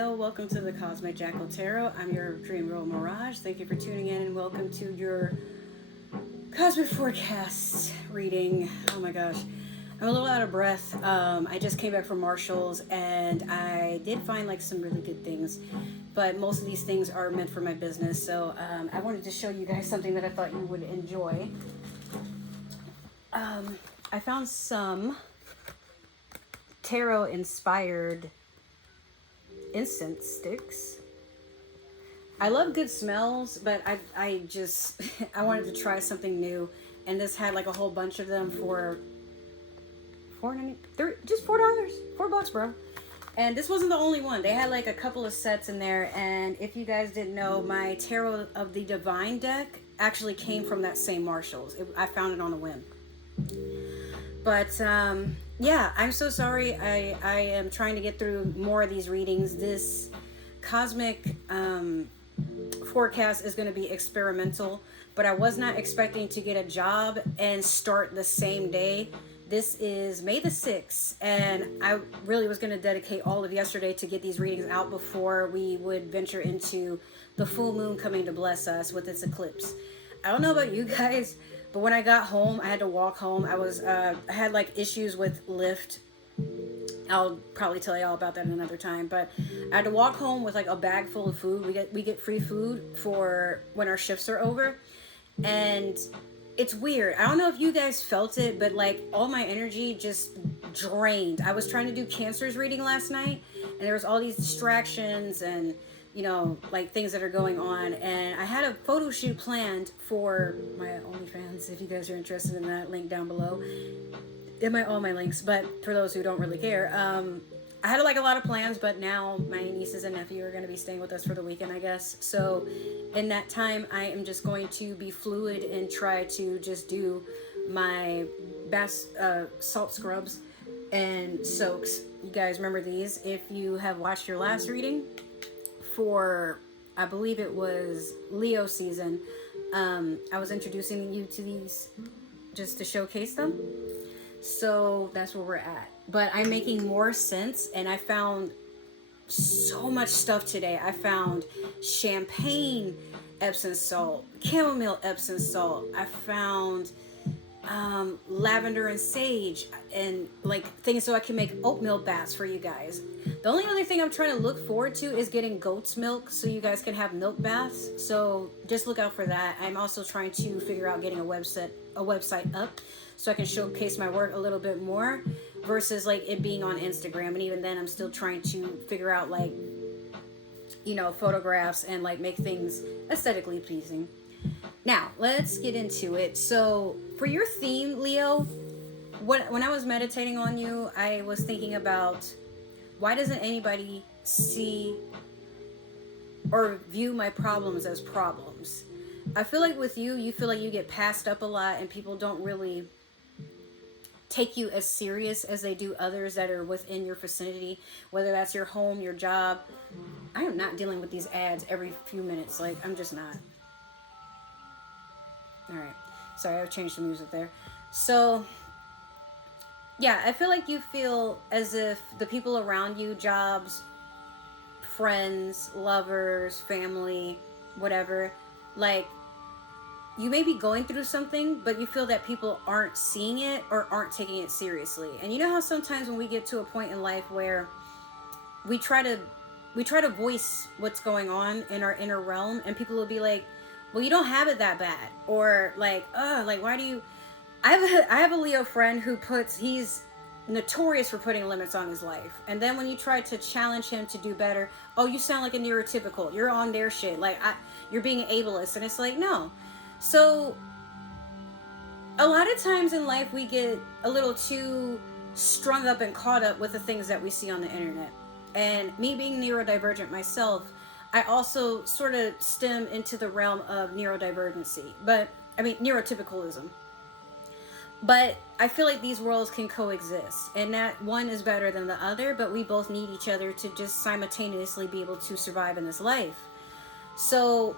Leo. Welcome to the Cosmic Jackal Tarot. I'm your dream girl, Mirage. Thank you for tuning in and welcome to your Cosmic Forecast reading. Oh my gosh. I'm a little out of breath. I just came back from Marshall's and I did find like some really good things, but most of these things are meant for my business. So I wanted to show you guys something that I thought you would enjoy. I found some tarot inspired incense sticks. I love good smells, but I just I wanted to try something new, and this had like a whole bunch of them for just $4, $4, bro. And this wasn't the only one. They had like a couple of sets in there, and if you guys didn't know, my Tarot of the Divine deck actually came from that same Marshall's. I found it on a whim. But yeah, I'm so sorry. I am trying to get through more of these readings. This cosmic forecast is going to be experimental, but I was not expecting to get a job and start the same day. This is May the 6th, and I really was going to dedicate all of yesterday to get these readings out before we would venture into the full moon coming to bless us with its eclipse. I don't know about you guys, but when I got home, I had to walk home. I had like issues with Lyft. I'll probably tell y'all about that another time. But I had to walk home with like a bag full of food. We get free food for when our shifts are over, and it's weird. I don't know if you guys felt it, but like all my energy just drained. I was trying to do Cancer's reading last night, and there was all these distractions and like things that are going on, and I had a photo shoot planned for my OnlyFans. If you guys are interested in that, link down below in all my links. But for those who don't really care, I had like a lot of plans, but now my nieces and nephew are going to be staying with us for the weekend, I guess. So in that time, I am just going to be fluid and try to just do my bath salt scrubs and soaks. You guys remember these if you have watched your last reading for, I believe it was Leo season. I was introducing you to these just to showcase them. So that's where we're at. But I'm making more sense, and I found so much stuff today. I found champagne Epsom salt, chamomile Epsom salt. I found lavender and sage, and like things so I can make oatmeal baths for you guys. The only other thing I'm trying to look forward to is getting goat's milk so you guys can have milk baths. So just look out for that. I'm also trying to figure out getting a website up so I can showcase my work a little bit more versus like it being on Instagram. And even then I'm still trying to figure out like, photographs and like make things aesthetically pleasing. Now, let's get into it. So, for your theme, Leo, when I was meditating on you, I was thinking about why doesn't anybody see or view my problems as problems? I feel like with you feel like you get passed up a lot and people don't really take you as serious as they do others that are within your vicinity, whether that's your home, your job. I am not dealing with these ads every few minutes. Like, I'm just not. All right, sorry, I've changed the music there. So yeah, I feel like you feel as if the people around you, jobs, friends, lovers, family, whatever, like you may be going through something, but you feel that people aren't seeing it or aren't taking it seriously. And you know how sometimes when we get to a point in life where we try to voice what's going on in our inner realm, and people will be like, well, you don't have it that bad, or like, why do you? I have a Leo friend who he's notorious for putting limits on his life, and then when you try to challenge him to do better, oh, you sound like a neurotypical, you're on their shit, like you're being ableist, and it's like, no. So a lot of times in life we get a little too strung up and caught up with the things that we see on the internet, and me being neurodivergent myself, I also sort of stem into the realm of neurodivergency, neurotypicalism. But I feel like these worlds can coexist, and that one is better than the other, but we both need each other to just simultaneously be able to survive in this life. So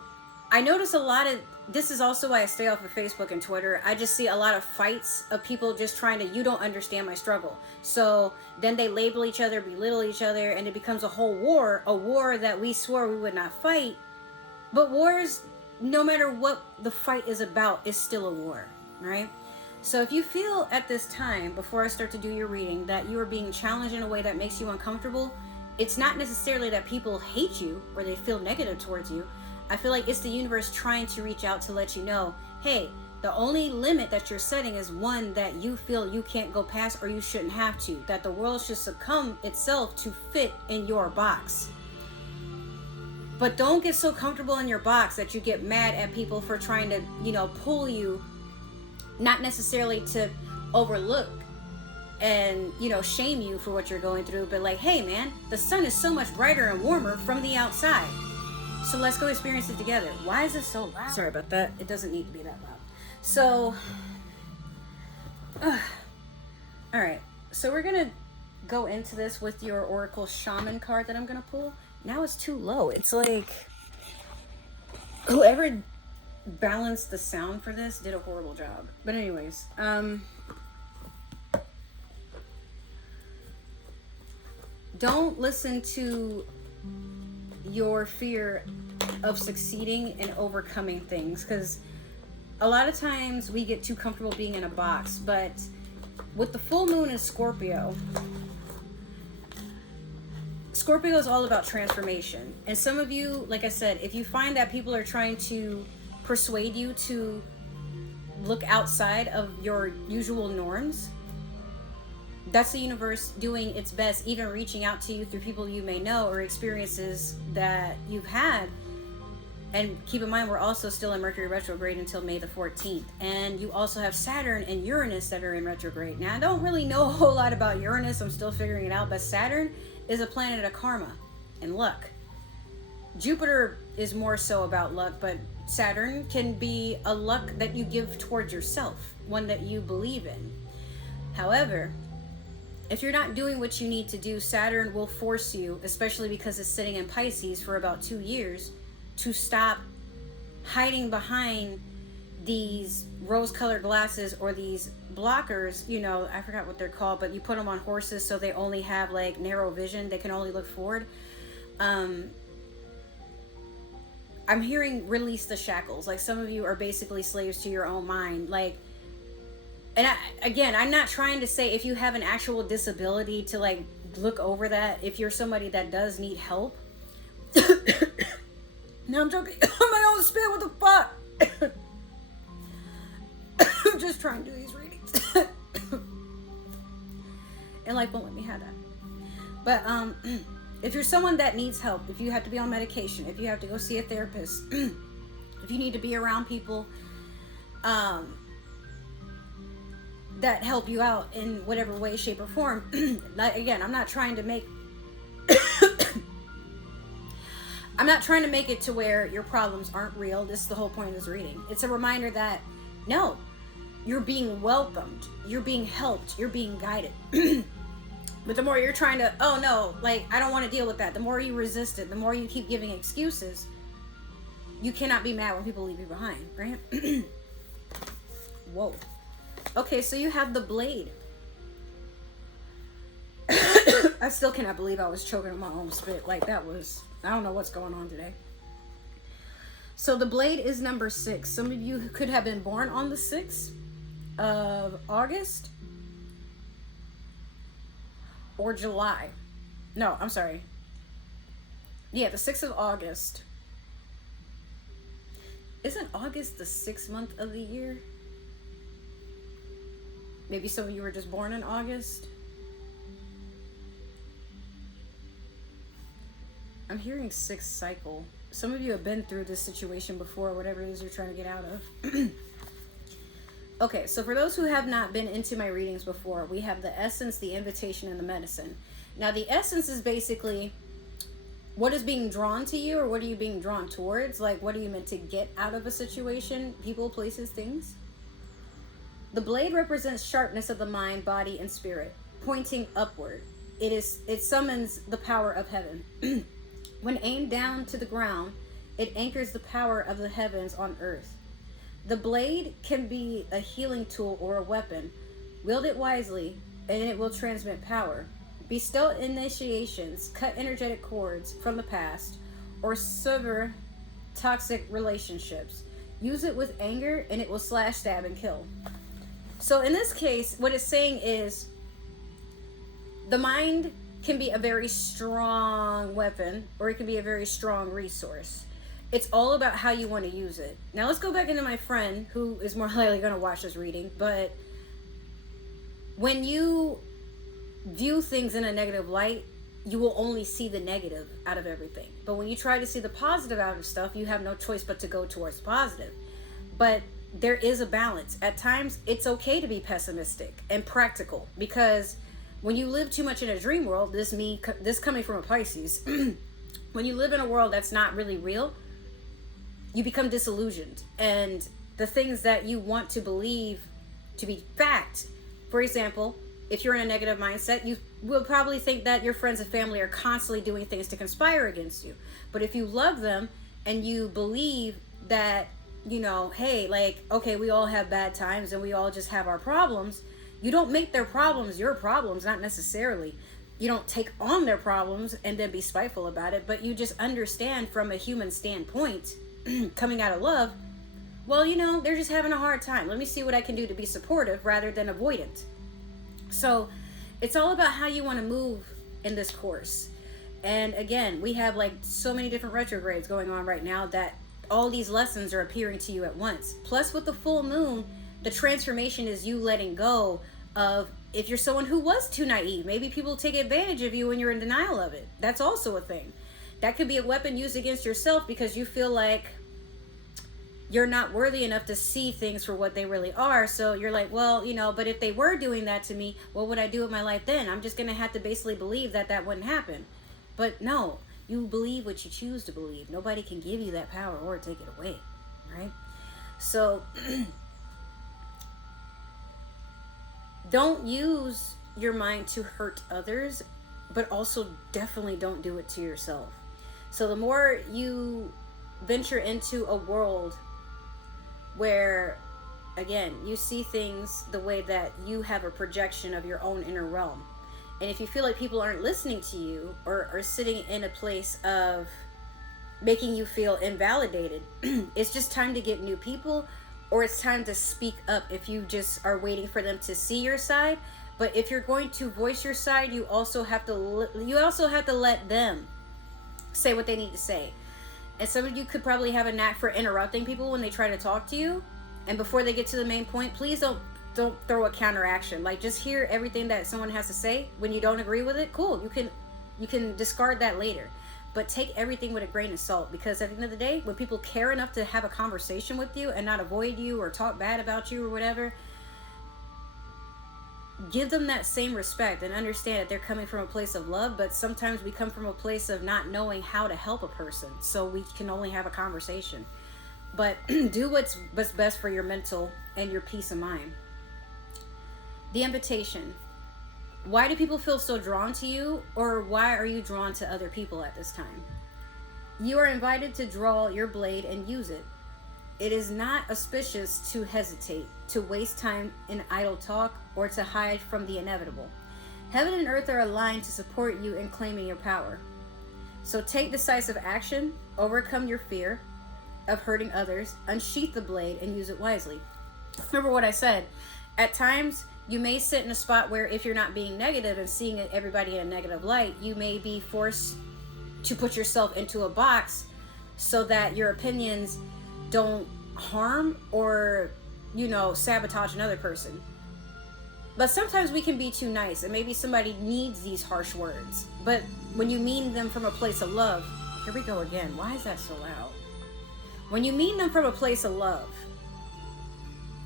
I notice a lot of, this is also why I stay off of Facebook and Twitter. I just see a lot of fights of people just trying to, you don't understand my struggle. So then they label each other, belittle each other, and it becomes a whole war, a war that we swore we would not fight. But wars, no matter what the fight is about, is still a war, right? So if you feel at this time, before I start to do your reading, that you are being challenged in a way that makes you uncomfortable, it's not necessarily that people hate you or they feel negative towards you. I feel like it's the universe trying to reach out to let you know, hey, the only limit that you're setting is one that you feel you can't go past or you shouldn't have to. That the world should succumb itself to fit in your box. But don't get so comfortable in your box that you get mad at people for trying to, pull you, not necessarily to overlook and, shame you for what you're going through, but like, hey man, the sun is so much brighter and warmer from the outside. So let's go experience it together. Why is this so loud? Sorry about that. It doesn't need to be that loud. So, all right. So we're going to go into this with your Oracle Shaman card that I'm going to pull. Now it's too low. It's like, whoever balanced the sound for this did a horrible job. But anyways, don't listen to your fear of succeeding and overcoming things, because a lot of times we get too comfortable being in a box. But with the full moon in Scorpio is all about transformation. And some of you, like I said, if you find that people are trying to persuade you to look outside of your usual norms, that's the universe doing its best, even reaching out to you through people you may know or experiences that you've had. And keep in mind, we're also still in Mercury retrograde until May the 14th. And you also have Saturn and Uranus that are in retrograde. Now, I don't really know a whole lot about Uranus. I'm still figuring it out. But Saturn is a planet of karma and luck. Jupiter is more so about luck, but Saturn can be a luck that you give towards yourself, one that you believe in. However, if you're not doing what you need to do, Saturn will force you, especially because it's sitting in Pisces for about 2 years, to stop hiding behind these rose-colored glasses or these blockers. I forgot what they're called, but you put them on horses so they only have like narrow vision. They can only look forward. I'm hearing release the shackles. Like, some of you are basically slaves to your own mind. Like, and I'm not trying to say if you have an actual disability to like look over that. If you're somebody that does need help. No, I'm joking. My own spit, what the fuck? I'm just trying to do these readings. And life won't let me have that. But if you're someone that needs help, if you have to be on medication, if you have to go see a therapist, if you need to be around people that help you out in whatever way, shape, or form. Again, I'm not trying to make it to where your problems aren't real. This is the whole point of this reading. It's a reminder that no, you're being welcomed, you're being helped, you're being guided. But the more you're trying to, oh no, like, I don't want to deal with that, the more you resist it, the more you keep giving excuses. You cannot be mad when people leave you behind, right? Whoa. Okay, so you have the blade. I still cannot believe I was choking on my own spit. Like, that was, I don't know what's going on today. So the blade is number 6. Some of you could have been born on the 6th of August or July. No, I'm sorry. Yeah, the 6th of August. Isn't August the 6th month of the year? Maybe some of you were just born in August. I'm hearing 6th cycle. Some of you have been through this situation before, whatever it is you're trying to get out of. Okay, so for those who have not been into my readings before, we have the essence, the invitation, and the medicine. Now, the essence is basically what is being drawn to you, or what are you being drawn towards? Like, what are you meant to get out of a situation, people, places, things? The blade represents sharpness of the mind, body, and spirit, pointing upward. It summons the power of heaven. When aimed down to the ground, It anchors the power of the heavens on earth. The blade can be a healing tool or a weapon. Wield it wisely, and it will transmit power. Bestow initiations, cut energetic cords from the past, or sever toxic relationships. Use it with anger, and it will slash, stab, and kill. So in this case, what it's saying is the mind can be a very strong weapon, or it can be a very strong resource. It's all about how you want to use it. Now let's go back into my friend, who is more likely going to watch this reading. But when you view things in a negative light, you will only see the negative out of everything. But when you try to see the positive out of stuff, you have no choice but to go towards positive. But there is a balance. At times, it's okay to be pessimistic and practical, because when you live too much in a dream world, this coming from a Pisces, when you live in a world that's not really real, you become disillusioned. And the things that you want to believe to be fact, for example, if you're in a negative mindset, you will probably think that your friends and family are constantly doing things to conspire against you. But if you love them and you believe that, you know, hey, like, okay, we all have bad times and we all just have our problems, you don't make their problems your problems, not necessarily. You don't take on their problems and then be spiteful about it, but you just understand from a human standpoint, coming out of love, well, you know, they're just having a hard time. Let me see what I can do to be supportive rather than avoidant. So it's all about how you want to move in this course. And again, we have like so many different retrogrades going on right now that all these lessons are appearing to you at once. Plus with the full moon, the transformation is you letting go of, if you're someone who was too naive, maybe people take advantage of you when you're in denial of it. That's also a thing. That could be a weapon used against yourself because you feel like you're not worthy enough to see things for what they really are. So you're like, well, you know, but if they were doing that to me, what would I do with my life then? I'm just going to have to basically believe that that wouldn't happen. But no, you believe what you choose to believe. Nobody can give you that power or take it away, right? So don't use your mind to hurt others, but also definitely don't do it to yourself. So the more you venture into a world where, again, you see things the way that you have a projection of your own inner realm. And if you feel like people aren't listening to you or are sitting in a place of making you feel invalidated, it's just time to get new people, or it's time to speak up if you just are waiting for them to see your side. But if you're going to voice your side, you also have to let them say what they need to say. And some of you could probably have a knack for interrupting people when they try to talk to you, and before they get to the main point, please don't throw a counteraction. Like, just hear everything that someone has to say. When you don't agree with it, cool, you can discard that later, but take everything with a grain of salt, because at the end of the day, when people care enough to have a conversation with you and not avoid you or talk bad about you or whatever, give them that same respect and understand that they're coming from a place of love. But sometimes we come from a place of not knowing how to help a person, so we can only have a conversation. But do what's best for your mental and your peace of mind. The invitation. Why do people feel so drawn to you, or why are you drawn to other people at this time? You are invited to draw your blade and use it. It is not auspicious to hesitate, to waste time in idle talk, or to hide from the inevitable. Heaven and earth are aligned to support you in claiming your power. So take decisive action, overcome your fear of hurting others, unsheath the blade, and use it wisely. Remember what I said. At times, you may sit in a spot where, if you're not being negative and seeing everybody in a negative light, you may be forced to put yourself into a box so that your opinions don't harm or, you know, sabotage another person. But sometimes we can be too nice, and maybe somebody needs these harsh words. But when you mean them from a place of love, here we go again. Why is that so loud? When you mean them from a place of love,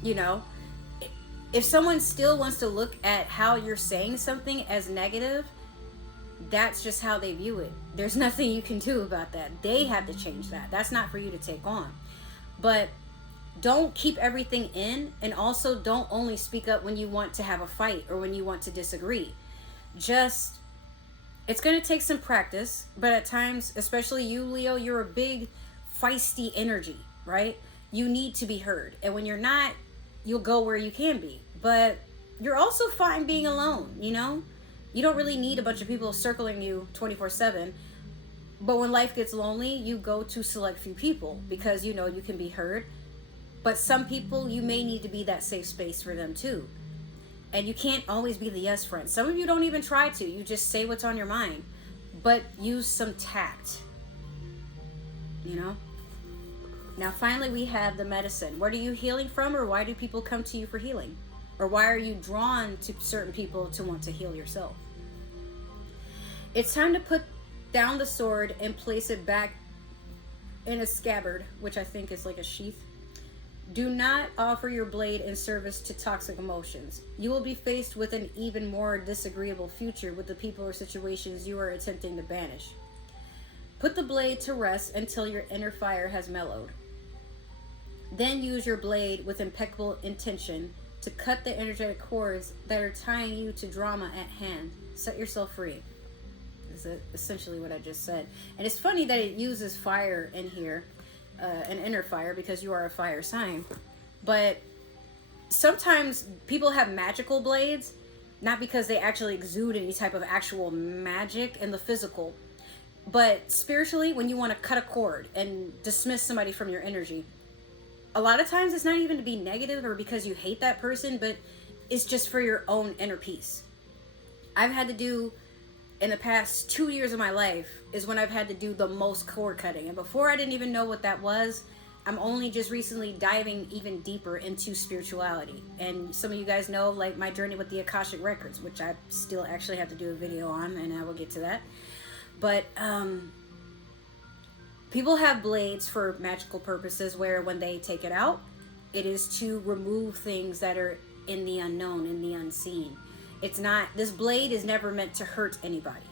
you know, if someone still wants to look at how you're saying something as negative, that's just how they view it. There's nothing you can do about that. They have to change that. That's not for you to take on. But don't keep everything in, and also don't only speak up when you want to have a fight or when you want to disagree. Just, it's going to take some practice, but at times, especially you, Leo, you're a big feisty energy, right? You need to be heard. And when you're not, you'll go where you can be. But you're also fine being alone, you know? You don't really need a bunch of people circling you 24/7. But when life gets lonely, you go to select few people because you know you can be heard. But some people, you may need to be that safe space for them too. And you can't always be the yes friend. Some of you don't even try to. You just say what's on your mind. But use some tact. You know? Now finally we have the medicine. What are you healing from, or why do people come to you for healing? Or why are you drawn to certain people to want to heal yourself? It's time to put down the sword and place it back in a scabbard, which I think is like a sheath. Do not offer your blade in service to toxic emotions. You will be faced with an even more disagreeable future with the people or situations you are attempting to banish. Put the blade to rest until your inner fire has mellowed. Then use your blade with impeccable intention to cut the energetic cords that are tying you to drama at hand. Set yourself free. Is essentially what I just said. And it's funny that it uses fire in here, an inner fire, because you are a fire sign. But sometimes people have magical blades, not because they actually exude any type of actual magic in the physical, but spiritually, when you want to cut a cord and dismiss somebody from your energy, a lot of times it's not even to be negative or because you hate that person, but it's just for your own inner peace. I've had to do, in the past 2 years of my life, is when I've had to do the most cord cutting. And before, I didn't even know what that was. I'm only just recently diving even deeper into spirituality. And some of you guys know, like, my journey with the Akashic Records, which I still actually have to do a video on, and I will get to that. But people have blades for magical purposes, where when they take it out, it is to remove things that are in the unknown, in the unseen. It's not, this blade is never meant to hurt anybody.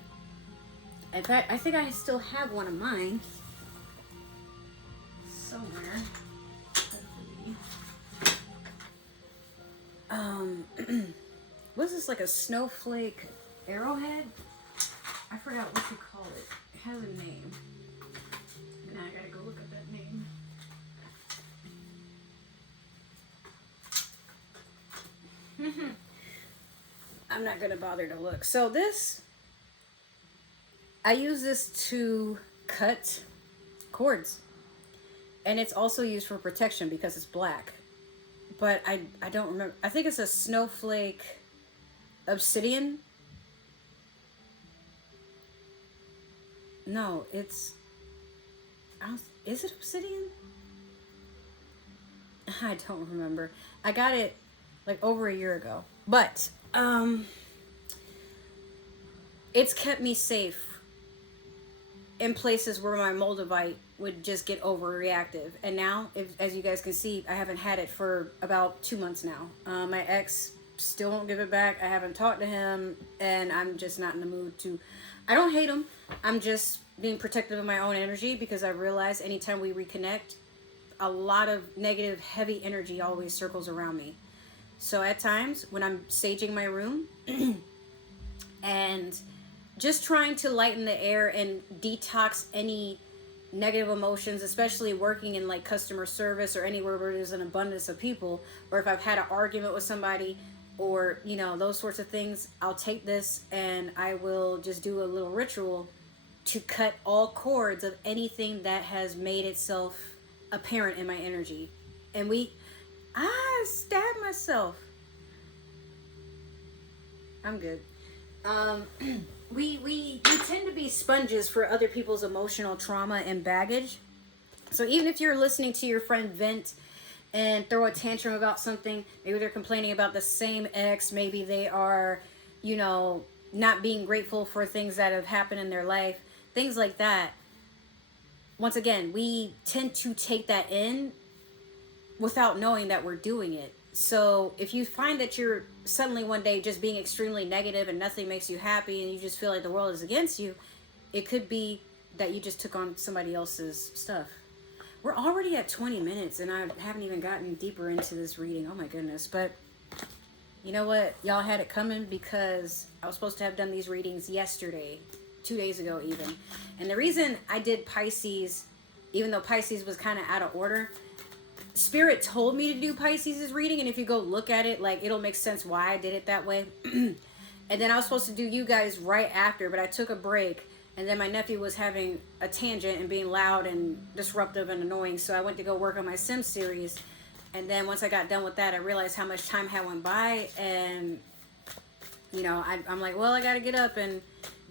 In fact, I think I still have one of mine somewhere. What's this, like a snowflake arrowhead? I forgot what you call it. It has a name. Now I gotta go look up that name. I'm not gonna bother to look. So this, I use this to cut cords. And it's also used for protection because it's black. But I don't remember. I think it's a snowflake obsidian. No, it's... is it obsidian? I don't remember. I got it like over a year ago. But it's kept me safe in places where my moldavite would just get overreactive. And now, as you guys can see, I haven't had it for about 2 months now. My ex still won't give it back. I haven't talked to him, and I'm just not in the mood to... I don't hate him. I'm just being protective of my own energy, because I realize anytime we reconnect, a lot of negative, heavy energy always circles around me. So at times, when I'm saging my room and just trying to lighten the air and detox any negative emotions, especially working in like customer service or anywhere where there's an abundance of people, or if I've had an argument with somebody, or, you know, those sorts of things, I'll take this and I will just do a little ritual to cut all cords of anything that has made itself apparent in my energy. And I stabbed myself. I'm good. We tend to be sponges for other people's emotional trauma and baggage. So even if you're listening to your friend vent and throw a tantrum about something, maybe they're complaining about the same ex, maybe they are, you know, not being grateful for things that have happened in their life, things like that. Once again, we tend to take that in without knowing that we're doing it. So if you find that you're suddenly one day just being extremely negative and nothing makes you happy and you just feel like the world is against you, it could be that you just took on somebody else's stuff. We're already at 20 minutes and I haven't even gotten deeper into this reading. Oh my goodness. But you know what? Y'all had it coming, because I was supposed to have done these readings yesterday, 2 days ago even. And the reason I did Pisces even though Pisces was kind of out of order. Spirit told me to do Pisces' reading, and if you go look at it, like, it'll make sense why I did it that way. And then I was supposed to do you guys right after, but I took a break, and then my nephew was having a tangent and being loud and disruptive and annoying, so I went to go work on my Sims series. And then once I got done with that, I realized how much time had went by, and, you know, I'm like, well, I gotta get up and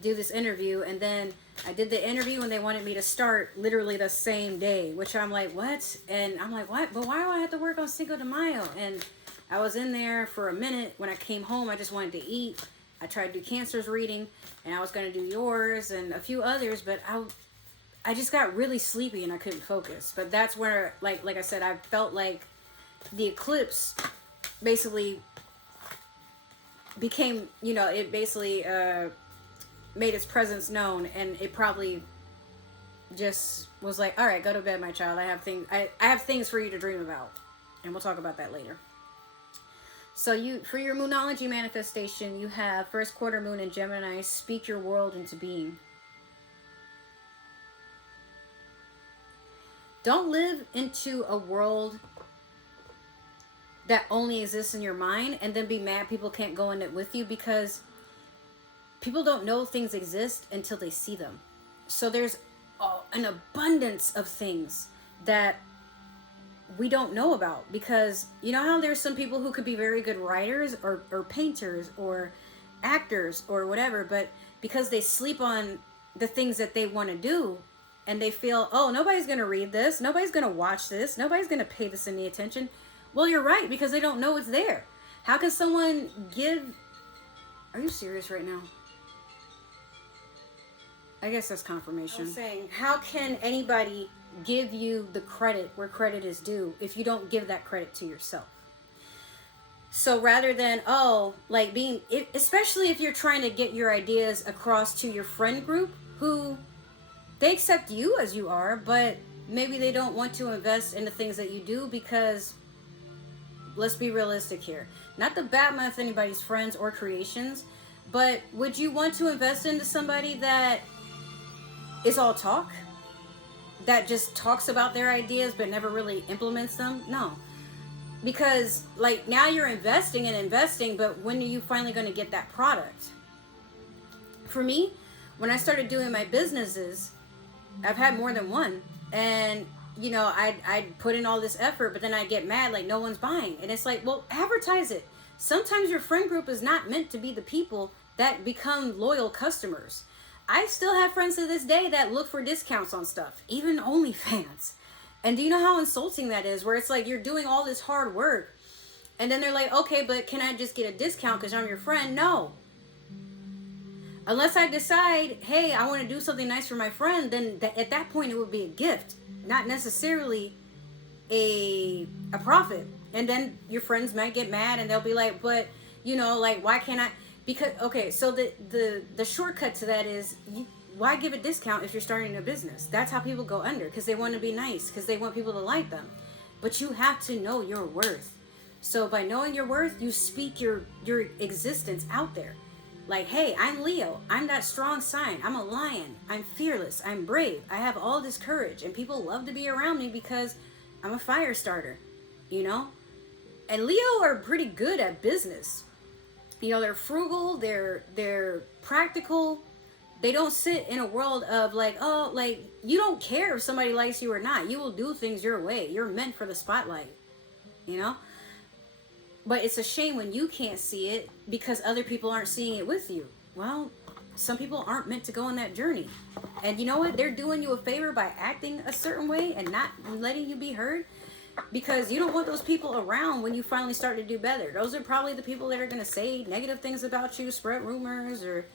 do this interview. And then I did the interview, and they wanted me to start literally the same day, which I'm like, what? And I'm like, what? But why do I have to work on Cinco de Mayo? And I was in there for a minute. When I came home, I just wanted to eat. I tried to do Cancer's reading, and I was going to do yours and a few others, but I just got really sleepy and I couldn't focus. But that's where, like I said, I felt like the eclipse basically became, you know, it basically made its presence known, and it probably just was like, all right, go to bed, my child. I have things for you to dream about, and we'll talk about that later. So for your Moonology manifestation, you have first quarter moon in Gemini. Speak your world into being. Don't live into a world that only exists in your mind and then be mad people can't go in it with you, because people don't know things exist until they see them. So there's an abundance of things that we don't know about, because you know how there's some people who could be very good writers or painters or actors or whatever, but because they sleep on the things that they want to do, and they feel, oh, nobody's going to read this, nobody's going to watch this, nobody's going to pay this any attention. Well, you're right, because they don't know it's there. How can someone give... Are you serious right now? I guess that's confirmation. I'm saying, how can anybody give you the credit where credit is due if you don't give that credit to yourself? So rather than, like being, especially if you're trying to get your ideas across to your friend group, who they accept you as you are, but maybe they don't want to invest in the things that you do, because let's be realistic here. Not to badmouth anybody's friends or creations, but would you want to invest into somebody that is all talk? That just talks about their ideas but never really implements them? No. Because, like, now you're investing and investing, but when are you finally going to get that product? For me, when I started doing my businesses, I've had more than one, and you know, I'd put in all this effort, but then I get mad, like, no one's buying. And it's like, well, advertise it. Sometimes your friend group is not meant to be the people that become loyal customers. I still have friends to this day that look for discounts on stuff, even OnlyFans. And do you know how insulting that is, where it's like you're doing all this hard work, and then they're like, okay, but can I just get a discount because I'm your friend? No. Unless I decide, hey, I want to do something nice for my friend, then at that point it would be a gift, not necessarily a profit. And then your friends might get mad, and they'll be like, but, you know, like, why can't I? Because, okay, so the shortcut to that is, why give a discount if you're starting a business? That's how people go under, because they want to be nice, because they want people to like them. But you have to know your worth. So by knowing your worth, you speak your existence out there. Like, hey, I'm Leo. I'm that strong sign. I'm a lion. I'm fearless. I'm brave. I have all this courage, and people love to be around me because I'm a fire starter, you know? And Leo are pretty good at business. You know, they're frugal, they're practical. They don't sit in a world of like, oh, like, you don't care if somebody likes you or not. You will do things your way. You're meant for the spotlight, you know? But it's a shame when you can't see it because other people aren't seeing it with you. Well, some people aren't meant to go on that journey. And you know what? They're doing you a favor by acting a certain way and not letting you be heard, because you don't want those people around when you finally start to do better. Those are probably the people that are going to say negative things about you, spread rumors, or,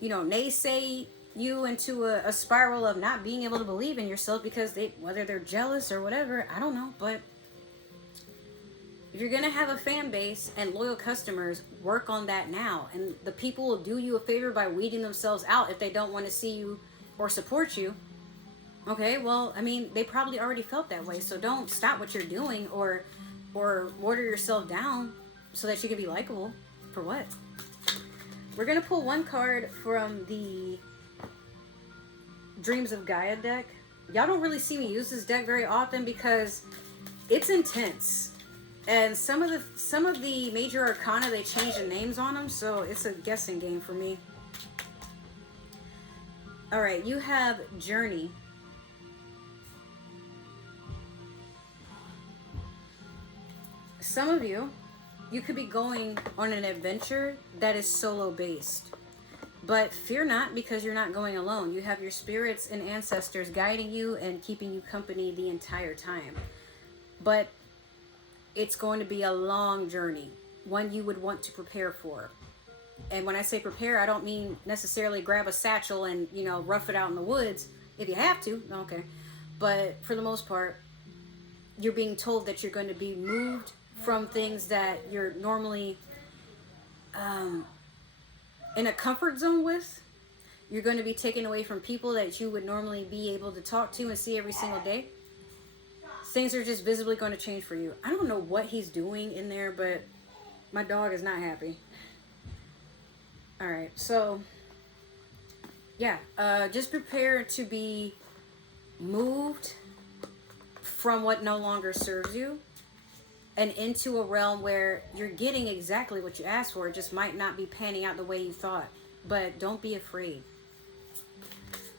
you know, naysay you into a spiral of not being able to believe in yourself because whether they're jealous or whatever, I don't know. But if you're going to have a fan base and loyal customers, work on that now. And the people will do you a favor by weeding themselves out if they don't want to see you or support you. Okay, well, I mean, they probably already felt that way. So don't stop what you're doing or water yourself down so that you can be likable. For what? We're going to pull one card from the Dreams of Gaia deck. y'all don't really see me use this deck very often because it's intense. And some of the major arcana, they change the names on them, so it's a guessing game for me. All right, you have Journey. Some of you could be going on an adventure that is solo based. But fear not, because you're not going alone. You have your spirits and ancestors guiding you and keeping you company the entire time. But it's going to be a long journey, one you would want to prepare for. And when I say prepare, I don't mean necessarily grab a satchel and, you know, rough it out in the woods. If you have to, okay. But for the most part, you're being told that you're going to be moved from things that you're normally in a comfort zone with. You're going to be taken away from people that you would normally be able to talk to and see every single day. Things are just visibly going to change for you. I don't know what he's doing in there, but my dog is not happy. All right, so yeah, just prepare to be moved from what no longer serves you and into a realm where you're getting exactly what you asked for. It just might not be panning out the way you thought, but don't be afraid.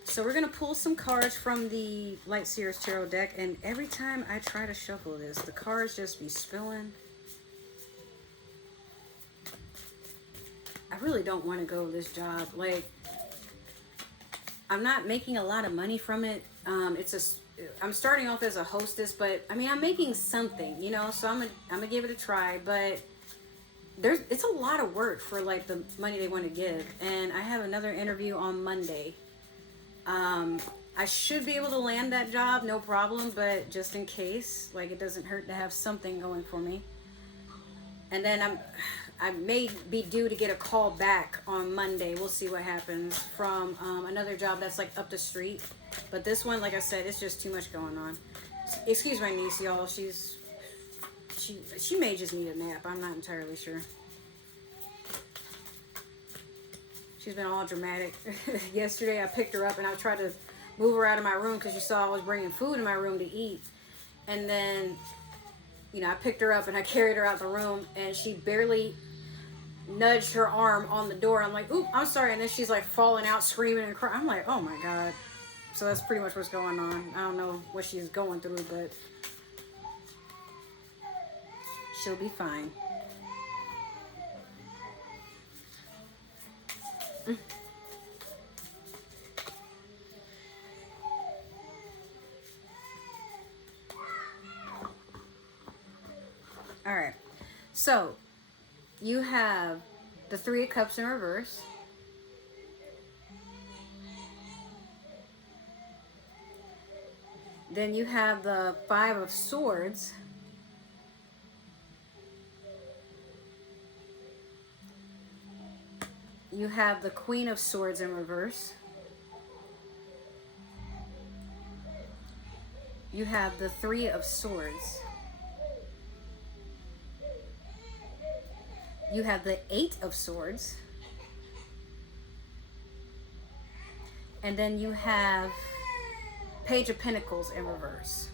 So we're going to pull some cards from the Light Seers Tarot deck, and every time I try to shuffle this, the cards just be spilling. I really don't want to go this job. Like, I'm not making a lot of money from it. I'm starting off as a hostess, but I mean, I'm making something, you know, so I'm gonna give it a try, but it's a lot of work for like the money they want to give. And I have another interview on Monday. I should be able to land that job, no problem, but just in case, like, it doesn't hurt to have something going for me. And then I may be due to get a call back on Monday. We'll see what happens from another job that's like up the street. But this one, like I said, it's just too much going on. Excuse my niece, y'all. She may just need a nap. I'm not entirely sure. She's been all dramatic. Yesterday, I picked her up and I tried to move her out of my room because you saw I was bringing food in my room to eat. And then, you know, I picked her up and I carried her out the room and she barely nudged her arm on the door. I'm like, oop, I'm sorry. And then she's like falling out, screaming and crying. I'm like, oh my God. So that's pretty much what's going on. I don't know what she's going through, but she'll be fine. All right. So you have the Three of Cups in reverse. Then you have the Five of Swords. You have the Queen of Swords in reverse. You have the Three of Swords. You have the Eight of Swords. And then you have Page of Pentacles in reverse.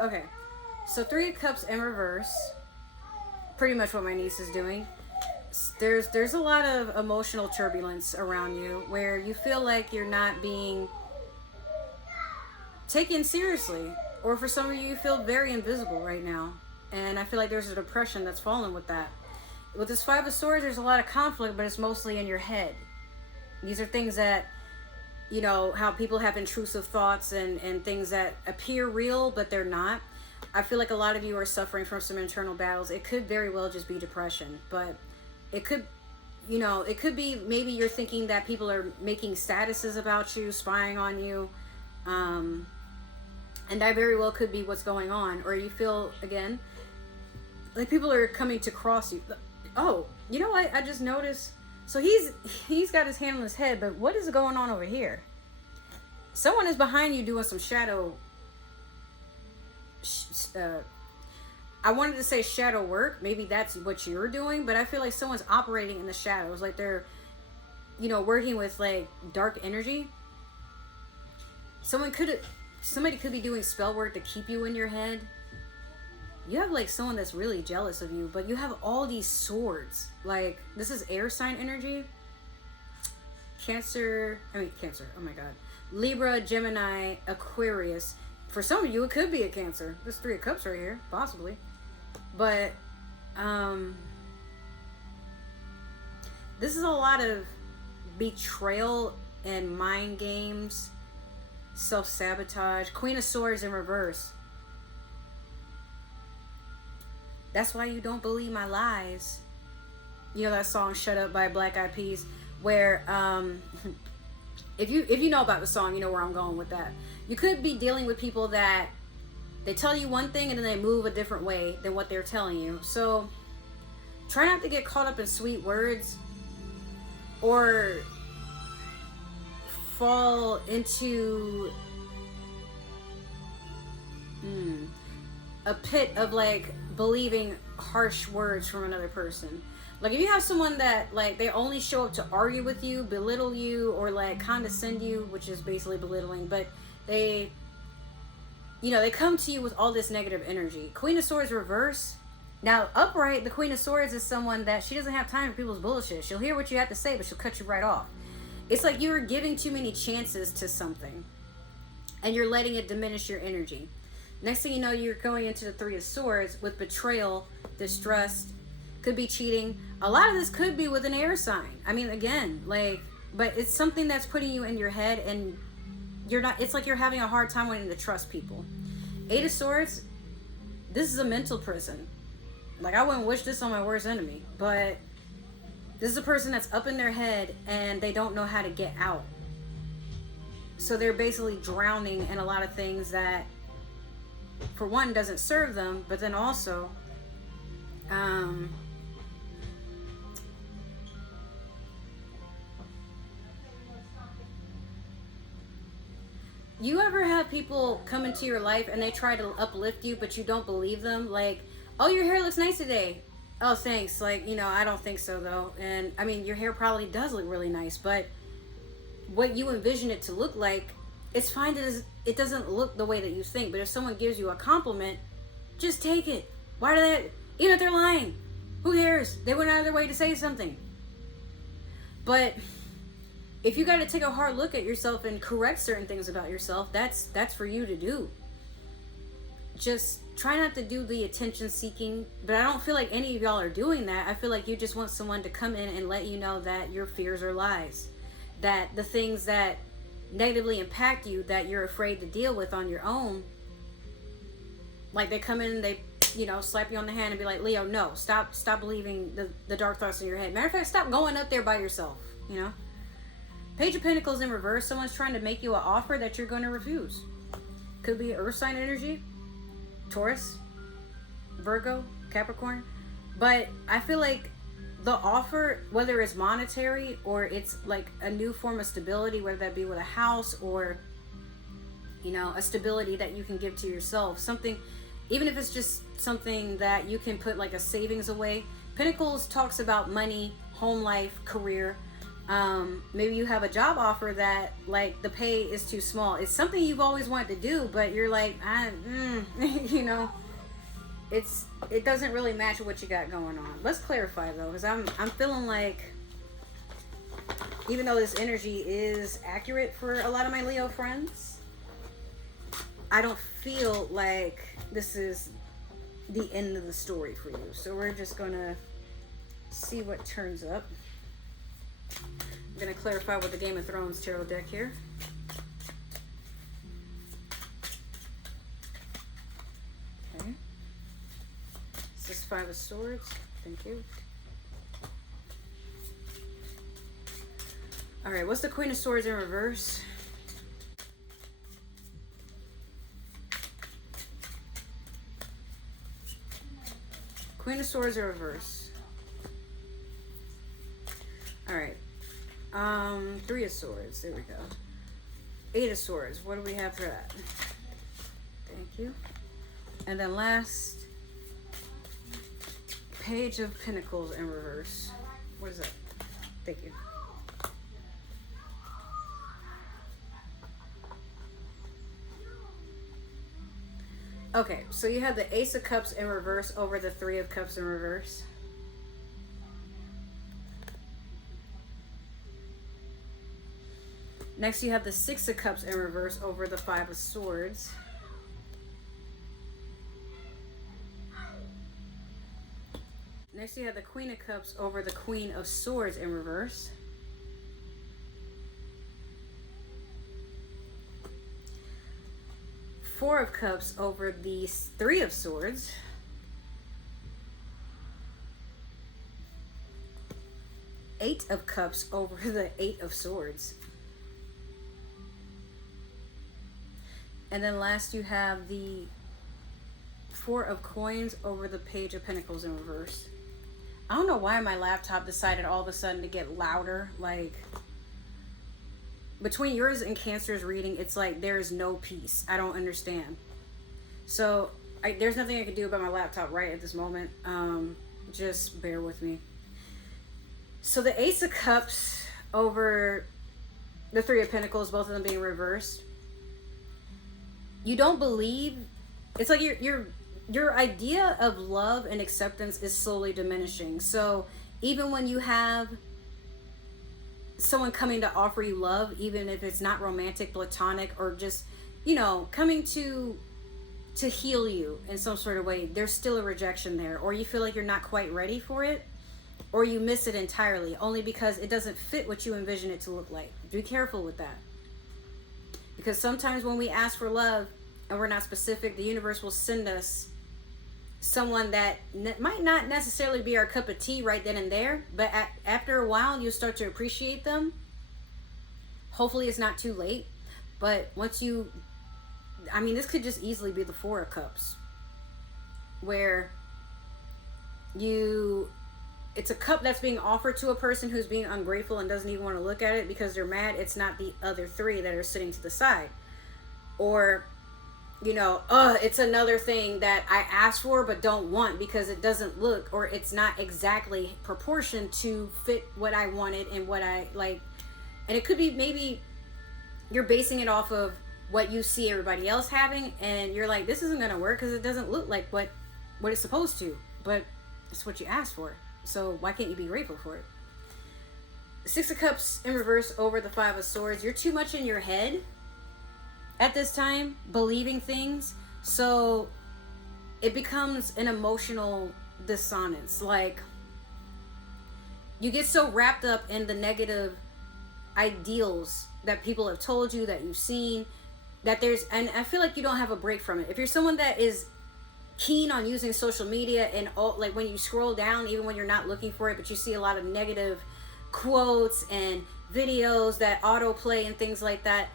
Okay, so Three of Cups in reverse. Pretty much what my niece is doing. There's a lot of emotional turbulence around you where you feel like you're not being taken seriously. Or for some of you, you feel very invisible right now. And I feel like there's a depression that's fallen with that. With this Five of Swords, there's a lot of conflict, but it's mostly in your head. These are things that, you know, how people have intrusive thoughts and things that appear real, but they're not. I feel like a lot of you are suffering from some internal battles. It could very well just be depression, but it could, you know, it could be maybe you're thinking that people are making statuses about you, spying on you. And that very well could be what's going on. Or you feel, again, like people are coming to cross you. Oh, you know what? I just noticed. So he's got his hand on his head, but what is going on over here? Someone is behind you doing some shadow. I wanted to say shadow work. Maybe that's what you're doing, but I feel like someone's operating in the shadows. Like they're you know, working with like dark energy. Somebody could be doing spell work to keep you in your head. You have like someone that's really jealous of you, but you have all these swords. Like, this is air sign energy. Cancer, oh my god. Libra, Gemini, Aquarius. For some of you, it could be a Cancer. There's 3 of Cups right here, possibly. But, this is a lot of betrayal and mind games, self-sabotage. Queen of Swords in reverse. That's why you don't believe my lies. You know that song "Shut Up" by Black Eyed Peas, where if you know about the song, you know where I'm going with that. You could be dealing with people that they tell you one thing and then they move a different way than what they're telling you. So try not to get caught up in sweet words or fall into a pit of like believing harsh words from another person. Like, if you have someone that like they only show up to argue with you, belittle you, or like condescend you, which is basically belittling, but they, you know, they come to you with all this negative energy. Queen of Swords reverse. Now, upright, the Queen of Swords is someone that she doesn't have time for people's bullshit. She'll hear what you have to say, but she'll cut you right off. It's like you're giving too many chances to something and you're letting it diminish your energy. Next thing you know, you're going into the 3 of Swords with betrayal, distrust, could be cheating. A lot of this could be with an air sign. I mean, again, like, but it's something that's putting you in your head and you're not, it's like you're having a hard time wanting to trust people. 8 of Swords, this is a mental prison. Like, I wouldn't wish this on my worst enemy, but this is a person that's up in their head and they don't know how to get out. So they're basically drowning in a lot of things that, for one, doesn't serve them, but then also you ever have people come into your life and they try to uplift you, but you don't believe them? Like, oh, your hair looks nice today. Oh, thanks. Like, you know, I don't think so though. And I mean, your hair probably does look really nice, but what you envision it to look like, it's fine that it doesn't look the way that you think. But if someone gives you a compliment, just take it. Why do they, even if they're lying, who cares? They went out of their way to say something. But if you got to take a hard look at yourself and correct certain things about yourself, that's for you to do. Just try not to do the attention seeking, but I don't feel like any of y'all are doing that. I feel like you just want someone to come in and let you know that your fears are lies, that the things that negatively impact you that you're afraid to deal with on your own, like they come in and they, you know, slap you on the hand and be like, Leo, no, stop believing the dark thoughts in your head. Matter of fact, stop going up there by yourself, you know. Page of Pentacles in reverse. Someone's trying to make you an offer that you're going to refuse. Could be earth sign energy, Taurus, Virgo, Capricorn. But I feel like the offer, whether it's monetary or it's like a new form of stability, whether that be with a house or, you know, a stability that you can give to yourself, something, even if it's just something that you can put like a savings away. Pentacles talks about money, home life, career. Maybe you have a job offer that like the pay is too small. It's something you've always wanted to do, but you're like, you know, it doesn't really match what you got going on. Let's clarify though, because I'm feeling like, even though this energy is accurate for a lot of my Leo friends, I don't feel like this is the end of the story for you. So we're just gonna see what turns up. I'm going to clarify with the Game of Thrones tarot deck here. Okay. This is 5 of Swords. Thank you. Alright, what's the Queen of Swords in reverse? Queen of Swords in reverse. Alright. 3 of Swords. There we go. 8 of Swords. What do we have for that? Thank you. And then last, Page of Pentacles in reverse. What is that? Thank you. Okay, so you have the Ace of Cups in reverse over the Three of Cups in reverse. Next, you have the Six of Cups in reverse over the Five of Swords. Next, you have the Queen of Cups over the Queen of Swords in reverse. Four of Cups over the Three of Swords. Eight of Cups over the Eight of Swords. And then last you have the Four of Coins over the Page of Pentacles in reverse. I don't know why my laptop decided all of a sudden to get louder. Like, between yours and Cancer's reading, it's like there is no peace. I don't understand. So, there's nothing I can do about my laptop right at this moment. Just bear with me. So, the Ace of Cups over the Three of Pentacles, both of them being reversed. You don't believe... It's like your idea of love and acceptance is slowly diminishing. So even when you have someone coming to offer you love, even if it's not romantic, platonic, or just, you know, coming to heal you in some sort of way, there's still a rejection there. Or you feel like you're not quite ready for it, or you miss it entirely only because it doesn't fit what you envision it to look like. Be careful with that. Because sometimes when we ask for love and we're not specific, the universe will send us someone that might not necessarily be our cup of tea right then and there, but after a while you start to appreciate them. Hopefully it's not too late, but once you, I mean, this could just easily be the Four of Cups, where it's a cup that's being offered to a person who's being ungrateful and doesn't even want to look at it because they're mad it's not the other three that are sitting to the side. Or, you know, it's another thing that I asked for but don't want because it doesn't look, or it's not exactly proportioned to fit what I wanted and what I like. And it could be maybe you're basing it off of what you see everybody else having, and you're like, this isn't going to work because it doesn't look like what it's supposed to, but it's what you asked for. So why can't you be grateful for it? Six of Cups in reverse over the Five of Swords. You're too much in your head at this time, believing things, so it becomes an emotional dissonance. Like, you get so wrapped up in the negative ideals that people have told you, that you've seen, that and I feel like you don't have a break from it. If you're someone that is keen on using social media, and like when you scroll down, even when you're not looking for it, but you see a lot of negative quotes and videos that autoplay and things like that,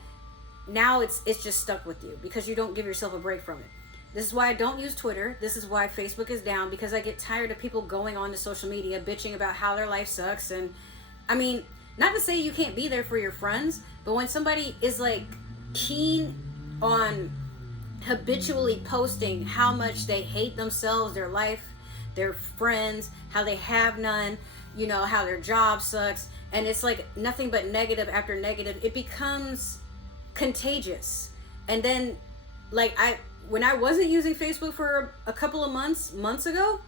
now it's just stuck with you because you don't give yourself a break from it. This is why I don't use Twitter. This is why Facebook is down, because I get tired of people going on to social media bitching about how their life sucks. And I mean, not to say you can't be there for your friends, but when somebody is like keen on habitually posting how much they hate themselves, their life, their friends, how they have none, you know, how their job sucks, and it's like nothing but negative after negative, it becomes contagious. And then, like, when I wasn't using Facebook for a couple of months ago,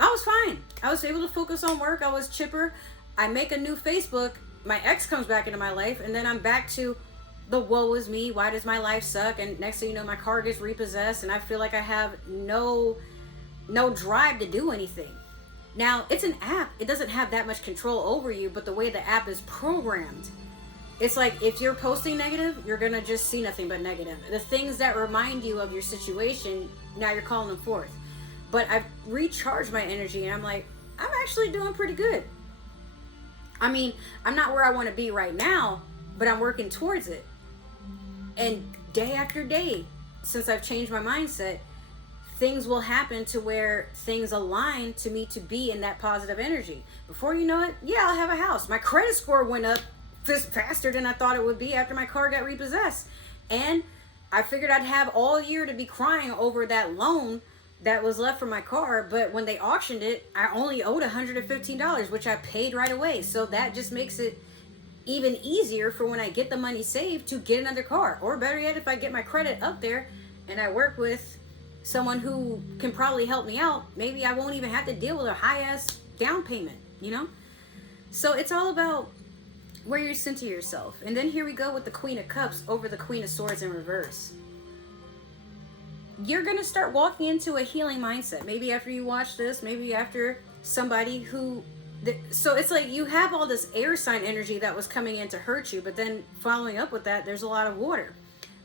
I was fine. I was able to focus on work. I was chipper. I make a new Facebook, my ex comes back into my life, and then I'm back to the woe is me, why does my life suck? And next thing you know, my car gets repossessed and I feel like I have no drive to do anything. Now, it's an app. It doesn't have that much control over you, but the way the app is programmed, it's like if you're posting negative, you're going to just see nothing but negative. The things that remind you of your situation, now you're calling them forth. But I've recharged my energy and I'm like, I'm actually doing pretty good. I mean, I'm not where I want to be right now, but I'm working towards it. And day after day, since I've changed my mindset, things will happen to where things align to me to be in that positive energy. Before you know it, yeah, I'll have a house. My credit score went up faster than I thought it would be after my car got repossessed. And I figured I'd have all year to be crying over that loan that was left from my car. But when they auctioned it, I only owed $115, which I paid right away. So that just makes it even easier for when I get the money saved to get another car. Or better yet, if I get my credit up there and I work with someone who can probably help me out. Maybe I won't even have to deal with a high-ass down payment, you know? So it's all about where you center yourself. And then here we go with the Queen of Cups over the Queen of Swords in reverse. You're going to start walking into a healing mindset. Maybe after you watch this, maybe after somebody who... So it's like you have all this air sign energy that was coming in to hurt you, but then following up with that, there's a lot of water.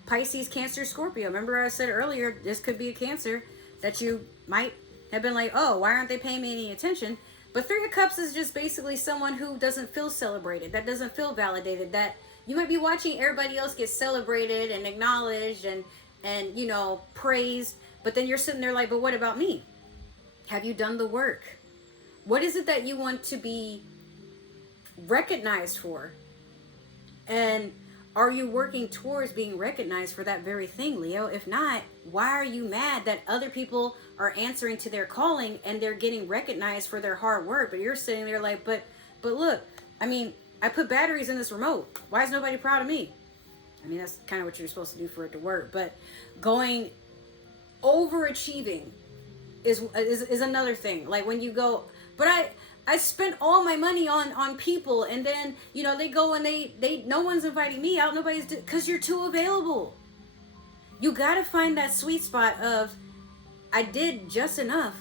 Pisces, Cancer, Scorpio. Remember I said earlier, this could be a Cancer that you might have been like, oh, why aren't they paying me any attention? But Three of Cups is just basically someone who doesn't feel celebrated, that doesn't feel validated, that you might be watching everybody else get celebrated and acknowledged and you know, praised, but then you're sitting there like, but what about me? Have you done the work? What is it that you want to be recognized for? And are you working towards being recognized for that very thing, Leo? If not, why are you mad that other people are answering to their calling and they're getting recognized for their hard work? But you're sitting there like, but look, I mean, I put batteries in this remote. Why is nobody proud of me? I mean, that's kind of what you're supposed to do for it to work. But going overachieving is another thing. Like when you go, but I spent all my money on people, and then, you know, they go and they no one's inviting me out. Nobody's, because you're too available. You got to find that sweet spot of, I did just enough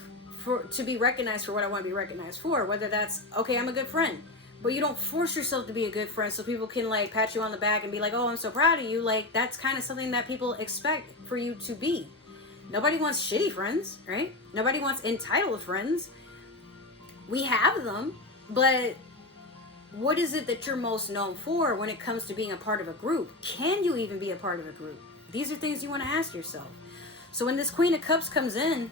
to be recognized for what I want to be recognized for. Whether that's, okay, I'm a good friend. But you don't force yourself to be a good friend so people can like pat you on the back and be like, oh, I'm so proud of you. Like, that's kind of something that people expect for you to be. Nobody wants shitty friends, right? Nobody wants entitled friends. We have them, but what is it that you're most known for when it comes to being a part of a group? Can you even be a part of a group? These are things you want to ask yourself. So when this Queen of Cups comes in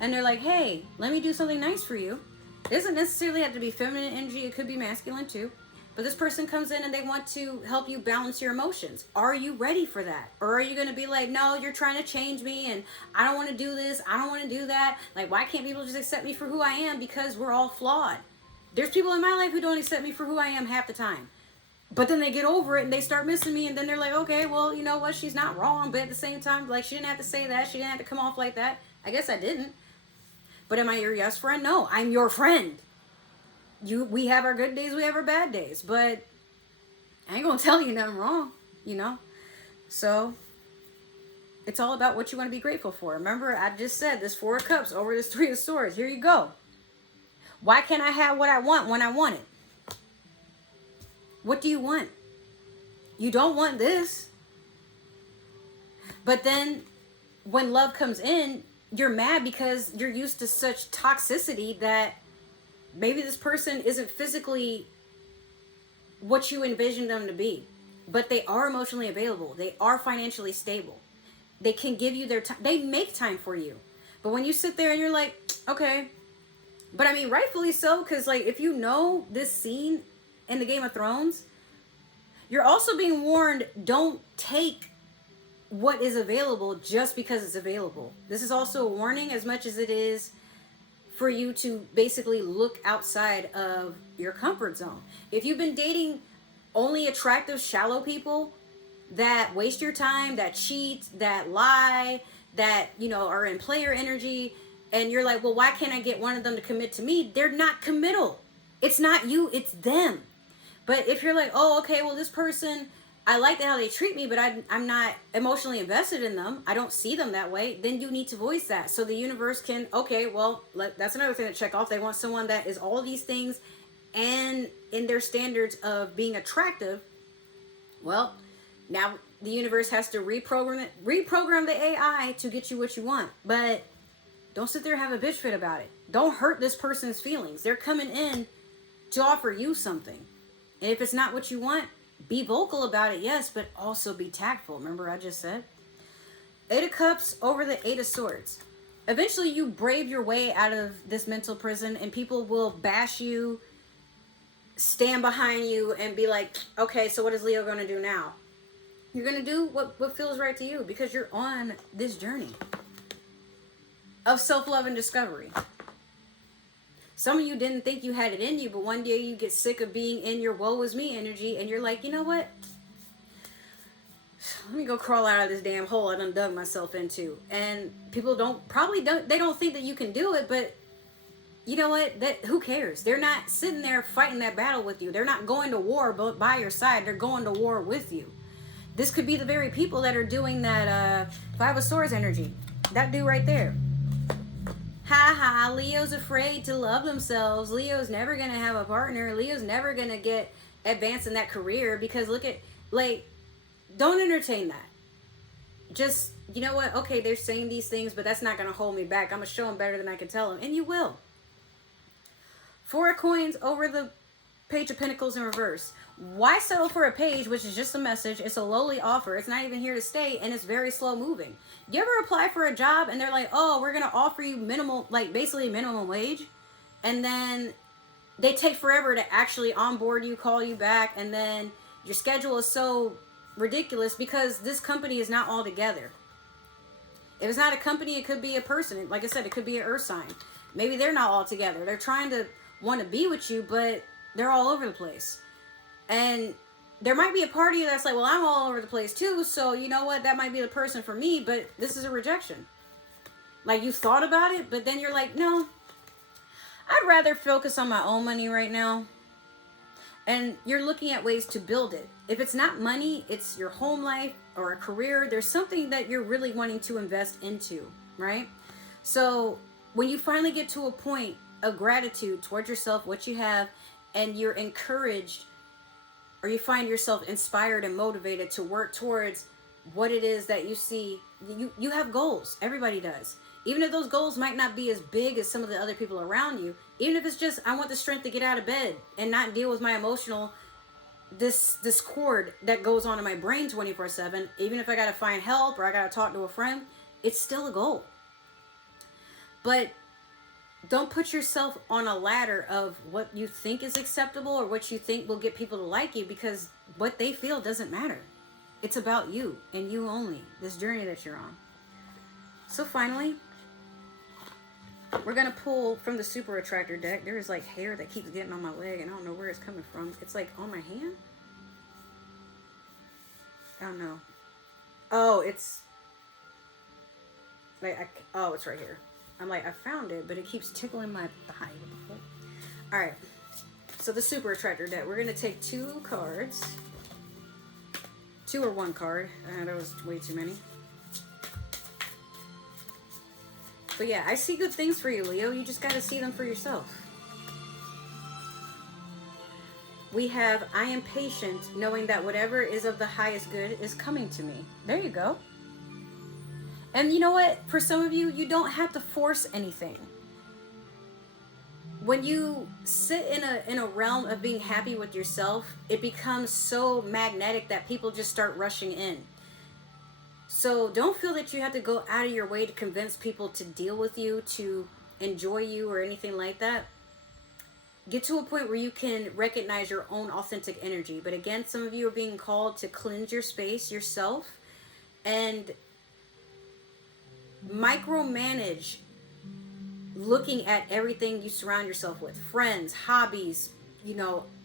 and they're like, hey, let me do something nice for you. It doesn't necessarily have to be feminine energy. It could be masculine too. But this person comes in and they want to help you balance your emotions. Are you ready for that? Or are you going to be like, no, you're trying to change me and I don't want to do this. I don't want to do that. Like, why can't people just accept me for who I am? Because we're all flawed. There's people in my life who don't accept me for who I am half the time. But then they get over it and they start missing me. And then they're like, okay, well, you know what? She's not wrong. But at the same time, like, she didn't have to say that. She didn't have to come off like that. I guess I didn't. But am I your yes friend? No, I'm your friend. We have our good days, we have our bad days, but I ain't gonna tell you nothing wrong, you know? So it's all about what you want to be grateful for. Remember, I just said this Four of Cups over this Three of Swords. Here you go. Why can't I have what I want when I want it? What do you want? You don't want this. But then when love comes in, you're mad because you're used to such toxicity that maybe this person isn't physically what you envisioned them to be, but they are emotionally available. They are financially stable. They can give you their time. They make time for you. But when you sit there and you're like, okay, but I mean, rightfully so, because like, if you know this scene in the Game of Thrones, you're also being warned, don't take what is available just because it's available. This is also a warning as much as it is for you to basically look outside of your comfort zone. If you've been dating only attractive, shallow people that waste your time, that cheat, that lie, that, you know, are in player energy, and you're like, well, why can't I get one of them to commit to me? They're not committal. It's not you, it's them. But if you're like, oh, okay, well, this person, I like how they treat me, but I'm not emotionally invested in them. I don't see them that way. Then you need to voice that. So the universe can, okay, well, that's another thing to check off. They want someone that is all these things and in their standards of being attractive. Well, now the universe has to reprogram the AI to get you what you want. But don't sit there and have a bitch fit about it. Don't hurt this person's feelings. They're coming in to offer you something. And if it's not what you want, be vocal about it, yes, but also be tactful. Remember I just said? Eight of Cups over the Eight of Swords. Eventually you brave your way out of this mental prison and people will bash you, stand behind you, and be like, okay, so what is Leo going to do now? You're going to do what feels right to you because you're on this journey of self-love and discovery. Some of you didn't think you had it in you, but one day you get sick of being in your woe is me energy and you're like, you know what? let me go crawl out of this damn hole I done dug myself into. And people probably don't think that you can do it, but you know what? Who cares? They're not sitting there fighting that battle with you. They're not going to war by your side. They're going to war with you. This could be the very people that are doing that Five of Swords energy. That dude right there. Ha ha, Leo's afraid to love themselves. Leo's never going to have a partner. Leo's never going to get advanced in that career because look at, like, don't entertain that. Just, you know what? Okay, they're saying these things, but that's not going to hold me back. I'm going to show them better than I can tell them. And you will. Four of Coins over the Page of Pentacles in reverse. Why settle for a page, which is just a message? It's a lowly offer. It's not even here to stay, and it's very slow moving. You ever apply for a job, and they're like, oh, we're going to offer you minimal, like basically minimum wage, and then they take forever to actually onboard you, call you back, and then your schedule is so ridiculous because this company is not all together. If it's not a company, it could be a person. Like I said, it could be an earth sign. Maybe they're not all together. They're trying to want to be with you, but they're all over the place. And there might be a party that's like, well, I'm all over the place too, so you know what, that might be the person for me, but this is a rejection. Like, you thought about it, but then you're like, no, I'd rather focus on my own money right now. And you're looking at ways to build it. If it's not money, it's your home life or a career. There's something that you're really wanting to invest into, right? So when you finally get to a point of gratitude towards yourself, what you have, and you're encouraged, or you find yourself inspired and motivated to work towards what it is that you see, you have goals. Everybody does. Even if those goals might not be as big as some of the other people around you, even if it's just, I want the strength to get out of bed and not deal with my emotional discord that goes on in my brain 24/7, even if I got to find help or I got to talk to a friend, it's still a goal. But don't put yourself on a ladder of what you think is acceptable or what you think will get people to like you, because what they feel doesn't matter. It's about you and you only, this journey that you're on. So finally, we're going to pull from the Super Attractor deck. There is like hair that keeps getting on my leg and I don't know where it's coming from. It's like on my hand. I don't know. Oh, it's like, it's right here. I'm like, I found it, but it keeps tickling my thigh. What the fuck? All right. So the Super Attractor deck. We're going to take 2 cards. 2 or 1 card. That was way too many. But yeah, I see good things for you, Leo. You just got to see them for yourself. We have, I am patient, knowing that whatever is of the highest good is coming to me. There you go. And you know what? For some of you, you don't have to force anything. When you sit in a realm of being happy with yourself, it becomes so magnetic that people just start rushing in. So don't feel that you have to go out of your way to convince people to deal with you, to enjoy you, or anything like that. Get to a point where you can recognize your own authentic energy. But again, some of you are being called to cleanse your space yourself and micromanage looking at everything you surround yourself with, friends, hobbies,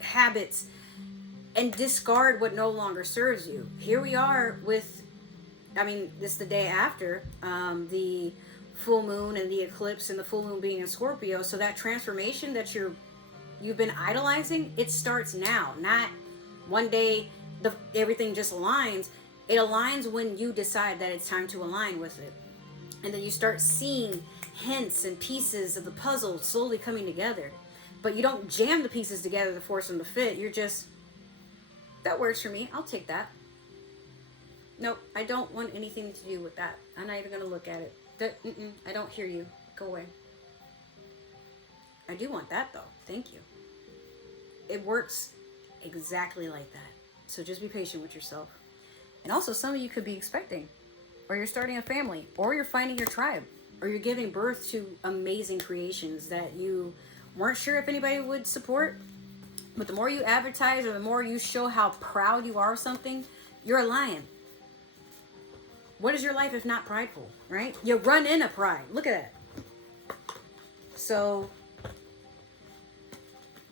habits, and discard what no longer serves you. Here we are with, this is the day after the full moon and the eclipse, and the full moon being in Scorpio. So that transformation that you've been idolizing, it starts now, not one day everything just aligns. It aligns when you decide that it's time to align with it. And then you start seeing hints and pieces of the puzzle slowly coming together. But you don't jam the pieces together to force them to fit. You're just, that works for me. I'll take that. Nope, I don't want anything to do with that. I'm not even going to look at it. I don't hear you. Go away. I do want that though. Thank you. It works exactly like that. So just be patient with yourself. And also, some of you could be expecting, or you're starting a family, or you're finding your tribe, or you're giving birth to amazing creations that you weren't sure if anybody would support. But the more you advertise, or the more you show how proud you are of something, you're a lion. What is your life if not prideful, right? You run in a pride. Look at that. So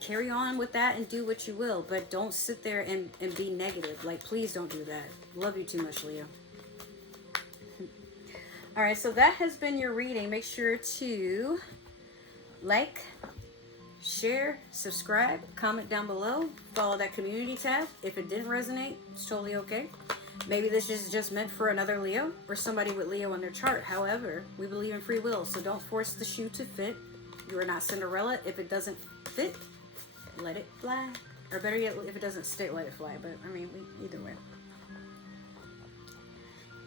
carry on with that and do what you will, but don't sit there and be negative. Like, please don't do that. Love you too much, Leo. All right, so that has been your reading. Make sure to like, share, subscribe, comment down below, follow that community tab. If it didn't resonate, it's totally okay. Maybe this is just meant for another Leo or somebody with Leo in their chart. However, we believe in free will, so don't force the shoe to fit. You are not Cinderella. If it doesn't fit, let it fly. Or better yet, if it doesn't stick, let it fly. But, I mean, either way.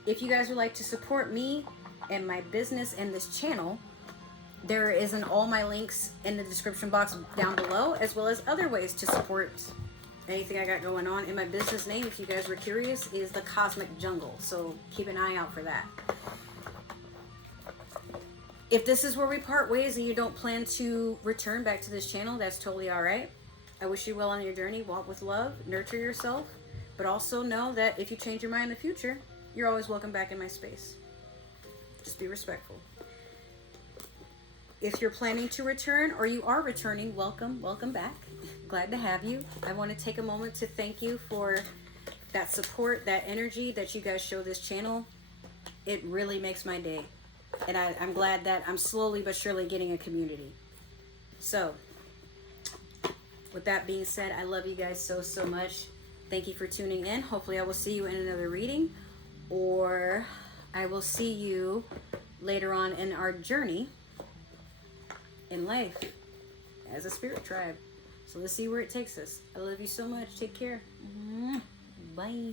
If you guys would like to support me and my business and this channel, there is all my links in the description box down below, as well as other ways to support anything I got going on. And my business name, if you guys were curious, is the Cosmic Jungle. So keep an eye out for that. If this is where we part ways and you don't plan to return back to this channel, that's totally all right. I wish you well on your journey. Walk with love, nurture yourself, but also know that if you change your mind in the future, you're always welcome back in my space. Just be respectful. If you're planning to return or you are returning, welcome back. Glad to have you. I want to take a moment to thank you for that support, that energy that you guys show this channel. It really makes my day. And I'm glad that I'm slowly but surely getting a community. So, with that being said, I love you guys so much. Thank you for tuning in. Hopefully I will see you in another reading, or I will see you later on in our journey in life as a spirit tribe. So let's see where it takes us. I love you so much. Take care. Bye.